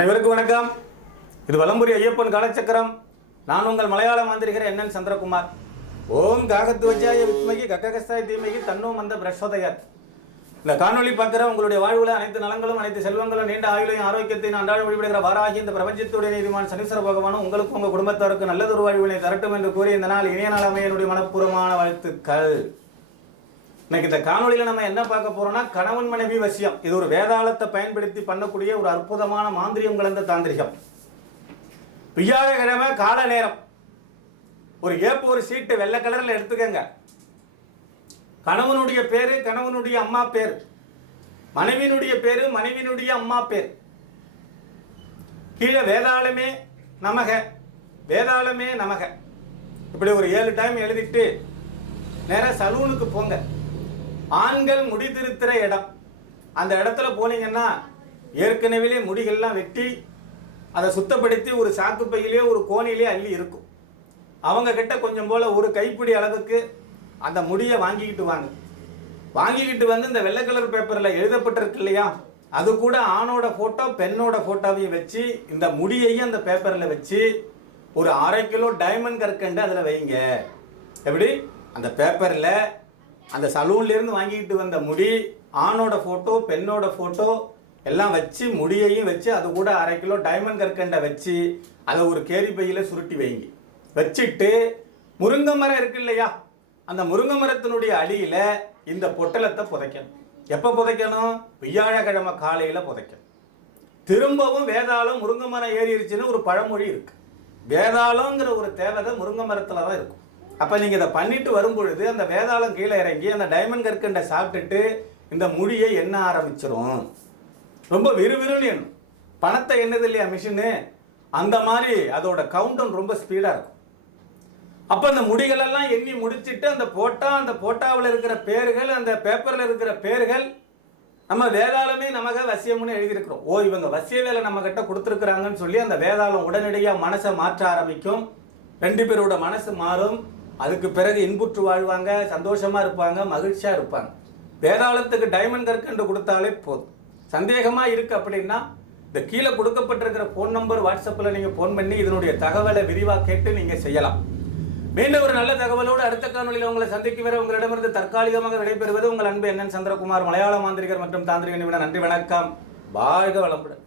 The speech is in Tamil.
அனைவருக்கும் வணக்கம். இது வலம்புரி ஐயப்பன் காலச்சக்கரம். நான் உங்கள் மலையாள மாந்திரிகர் என்னன் சந்திரகுமார். ஓம் காகத்து வஜாய வித்மகி கக்ககஸ்தாய தீமகி தன்னோ மந்த பிரசோதயர். இந்த காணொளி பார்க்குற உங்களுடைய வாழ்வில் அனைத்து நலங்களும் அனைத்து செல்வங்களும் நீண்ட ஆயுளையும் ஆரோக்கியத்தையும் அன்றாட வழிபடுகிற வாராகி இந்த பிரபஞ்சத்துடைய நீதிமான் சனீஸ்வர பகவானும் உங்களுக்கும் உங்கள் குடும்பத்தாருக்கு நல்லதொரு வாழ்வினை தரட்டும் என்று கூறி இந்த நாள் இணைய நாள் அமைய என்னுடைய மனப்பூர்வமான வாழ்த்துக்கள். இன்னைக்கு இந்த காணொலியில் நம்ம என்ன பார்க்க போறோம்னா கணவன் மனைவி வசியம். இது ஒரு வேதாளத்தை பயன்படுத்தி பண்ணக்கூடிய ஒரு அற்புதமான மாந்திரியம் கலந்த தாந்திரிகம். வியாழக்கிழமை கால நேரம். ஒரு ஏப்பு ஒரு சீட்டு வெள்ளை கலரில் எடுத்துக்கங்க. கணவனுடைய பேரு கணவனுடைய அம்மா பேர். மனைவியினுடைய பேரு மனைவியினுடைய அம்மா பேர். கீழே வேதாளமே நமக. வேதாளமே நமக. இப்படி ஒரு ஏழு டைம் எழுதிட்டு நேராக சலூனுக்கு போங்க. ஆண்கள் முடி திருத்துற இடம். அந்த இடத்துல போனீங்கன்னா ஏற்கனவே முடிகள்லாம் வெட்டி அதை சுத்தப்படுத்தி ஒரு சாக்கு பையிலே ஒரு கோணிலே அள்ளி இருக்கும். அவங்க கிட்ட கொஞ்சம் போல ஒரு கைப்பிடி அளவுக்கு அந்த முடியை வாங்கிக்கிட்டு வாங்க. வாங்கிக்கிட்டு வந்து இந்த வெள்ளை கலர் பேப்பரில் எழுதப்பட்டிருக்கு இல்லையா? அது கூட ஆணோட ஃபோட்டோ பெண்ணோட ஃபோட்டோவையும் வச்சு இந்த முடியையும் அந்த பேப்பரில் வச்சு ஒரு அரை கிலோ டைமண்ட் கற்கண்டு அதில் வைங்க. எப்படி? அந்த பேப்பரில் அந்த சலூன்லேருந்து வாங்கிக்கிட்டு வந்த முடி ஆணோட ஃபோட்டோ பெண்ணோட ஃபோட்டோ எல்லாம் வச்சு முடியையும் வச்சு அது கூட அரை கிலோ டைமண்ட் கற்கண்டை வச்சு அதை ஒரு கேரி பையில் சுருட்டி வைங்க. வச்சுட்டு முருங்கை மரம் இருக்கு இல்லையா? அந்த முருங்கை மரத்தினுடைய அடியில் இந்த பொட்டலத்தை புதைக்கணும். எப்போ புதைக்கணும்? வியாழக்கிழமை காலையில் புதைக்கணும். திரும்பவும் வேதாளம் முருங்கை மரம் ஏறிடுச்சுன்னு ஒரு பழமொழி இருக்குது வேதாளங்கிற ஒரு தேவதை முருங்கை மரத்தில் தான் இருக்கும். அப்போ நீங்கள் இதை பண்ணிட்டு வரும்பொழுது அந்த வேதாளம் கீழே இறங்கி அந்த டைமண்ட் கற்கண்டை சாப்பிட்டுட்டு இந்த முடியை எண்ண ஆரம்பிச்சிரும். ரொம்ப விறுவிறுன்னு எண்ணும் பணத்தை எண்ணது இல்லையா மிஷினு அந்த மாதிரி அதோட கவுண்டும் ரொம்ப ஸ்பீடாக இருக்கும். அப்போ அந்த முடிகளெல்லாம் எண்ணி முடிச்சிட்டு அந்த போட்டா அந்த போட்டாவில் இருக்கிற பேர்கள் அந்த பேப்பரில் இருக்கிற பேர்கள் நம்ம வேதாளமே நமக்கு வசியம்னு எழுதியிருக்கிறோம். ஓ இவங்க வசிய வேலை நம்ம கிட்ட கொடுத்துருக்குறாங்கன்னு சொல்லி அந்த வேதாளம் உடனடியாக மனசை மாற்ற ஆரம்பிக்கும். ரெண்டு பேரோட மனசு மாறும். அதுக்கு பிறகு இன்புற்று வாழ்வாங்க சந்தோஷமாக இருப்பாங்க மகிழ்ச்சியாக இருப்பாங்க. வேதாளத்துக்கு டைமண்ட் கற்கண்டு கொடுத்தாலே போதும். சந்தேகமாக இருக்குது அப்படின்னா இந்த கீழே கொடுக்கப்பட்டிருக்கிற ஃபோன் நம்பர் வாட்ஸ்அப்பில் நீங்கள் ஃபோன் பண்ணி இதனுடைய தகவலை விரிவாக கேட்டு நீங்கள் செய்யலாம். மீண்டும் ஒரு நல்ல தகவலோடு அடுத்த காணொலியில் உங்களை சந்திக்கும் வரை உங்களிடமிருந்து தற்காலிகமாக விடைபெறுவது உங்கள் அன்பு என்என் சந்திரகுமார் மலையாள மாந்திரிகர் மற்றும் தாந்திரிக நிபுணர். நன்றி வணக்கம். வாழ்க வளமுடன்.